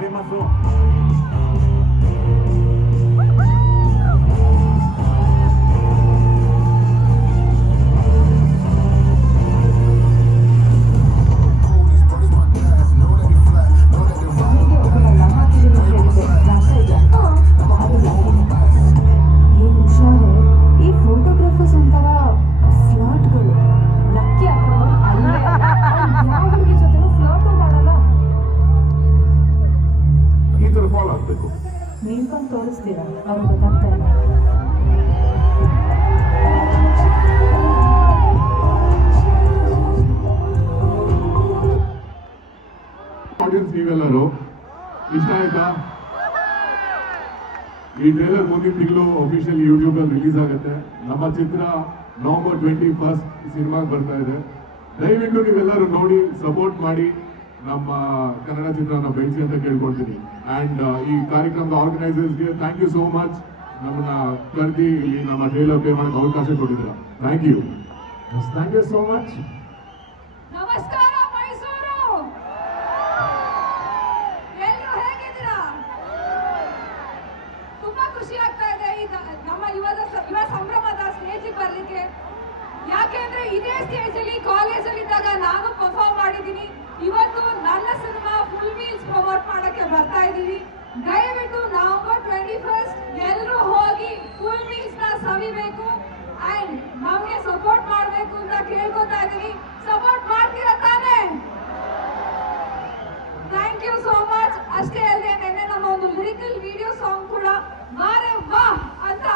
Famous. ನೀವು ಬಂದು ತೋರಿಸ್ತೀರಾ? ಅವ್ರು ಗೊತ್ತಾಗ್ತಾ ಇಲ್ಲ. ಆಡಿಯನ್ಸ್ ನೀವೆಲ್ಲರೂ ಇಷ್ಟ ಆಯ್ತಾ? ಈ ಟ್ರೇಲರ್ ಮುಂದಿನ ತಿಂಗಳು ಅಫಿಷಿಯಲ್ ಯೂಟ್ಯೂಬ್ ಅಲ್ಲಿ ರಿಲೀಸ್ ಆಗುತ್ತೆ. ನಮ್ಮ ಚಿತ್ರ ನವೆಂಬರ್ 21 ಸಿನಿಮಾಗೆ ಬರ್ತಾ ಇದೆ. ದಯವಿಟ್ಟು ನೀವೆಲ್ಲರೂ ನೋಡಿ ಸಪೋರ್ಟ್ ಮಾಡಿ ನಮ್ಮ ಕನ್ನಡ ಚಿತ್ರನ ಬೆಳೆಸಿ ಅಂತ ಕೇಳ್ಕೊಳ್ತೀನಿ. ಅಂಡ್ ಈ ಕಾರ್ಯಕ್ರಮದ ಆರ್ಗನೈಸರ್ಸ್ಗೆ ಥ್ಯಾಂಕ್ ಯು ಸೋ ಮಚ್. ನಮ್ಮನ್ನ ಕರೆದಿ ಇಲ್ಲಿ ನಮ್ಮ ಟ್ರೇಲರ್ ಪ್ಲೇ ಮಾಡಕ್ಕೆ ಅವಕಾಶ ಕೊಟ್ಟಿದ್ದೀರಾ. Thank you so much. ನಮಸ್ಕಾರ ಮೈಸೂರು, ಎಲ್ಲರೂ ಹೇಗಿದ್ದೀರಾ? ತುಂಬಾ ಖುಷಿ ಆಗ್ತಾ ಇದೆ ಈಗ ನಮ್ಮ ಯುವ ಸಂಭ್ರಮದ ಸ್ಟೇಜಿಗೆ ಬರ್ಲಿಕ್ಕೆ. ಯಾಕೆಂದ್ರೆ ಇದೇ ಸ್ಟೇಜ್ ಅಲ್ಲಿ ಕಾಲೇಜಲ್ಲಿ ಇದ್ದಾಗ ನಾನು ಪರ್ಫಾರ್ಮ್ ಮಾಡಿದ್ದೀನಿ. ಇವತ್ತು ನನ್ನ ಸಿನಿಮಾ ಫುಲ್ ಮೀಲ್ಸ್ ಪ್ರಮೋಟ್ ಮಾಡಕ್ಕೆ ಬರ್ತಾ ಇದ್ದೀವಿ. ದಯವಿಟ್ಟು ನವೆಂಬರ್ 21 ಎಲ್ಲರೂ ಹೋಗಿ ಫುಲ್ ಮೀಲ್ಸ್ ನ ಸವಿಬೇಕು ಅಂಡ್ ನಮ್ಗೆ ಸಪೋರ್ಟ್ ಮಾಡಬೇಕು ಅಂತ ಕೇಳ್ಕೊತಾ ಇದ್ದೀನಿ. ಸಪೋರ್ಟ್ ಮಾಡ್ತೀರಾ ತಾನೇ? Thank you so much. ಅಷ್ಟೇ ಅಲ್ಲದೆ ನಿನ್ನೆ ನಮ್ಮ ಒಂದು ಲಿರಿಕಲ್ ವಿಡಿಯೋ ಸಾಂಗ್ ಕೂಡ ಬಾರೆ ವಾ ಅಂತ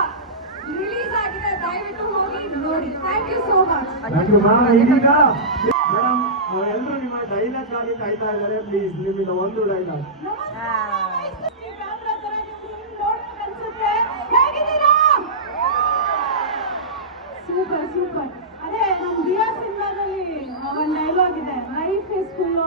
ರಿಲೀಸ್ ಆಗಿದೆ. ದಯವಿಟ್ಟು ಹೋಗಿ ನೋಡಿ. Thank you so much. Madam ಎಲ್ಲರೂ ನಿಮ್ಮ ಡೈಲಾಗ್ ಆಗಿ ಕಾಯ್ತಾ ಇದ್ದಾರೆ. ಪ್ಲೀಸ್ ನಿಮ್ಮಿಂದ ಒಂದು ಡೈಲಾಗ್. Super super. ಅದೇ ನಮ್ಮ ದಿಯಾ ಸಿನಿಮಾದಲ್ಲಿ ಒಂದು ಡೈಲಾಗ್ ಇದೆ, ಲೈಫ್ ಇಸ್ ಫುಲ್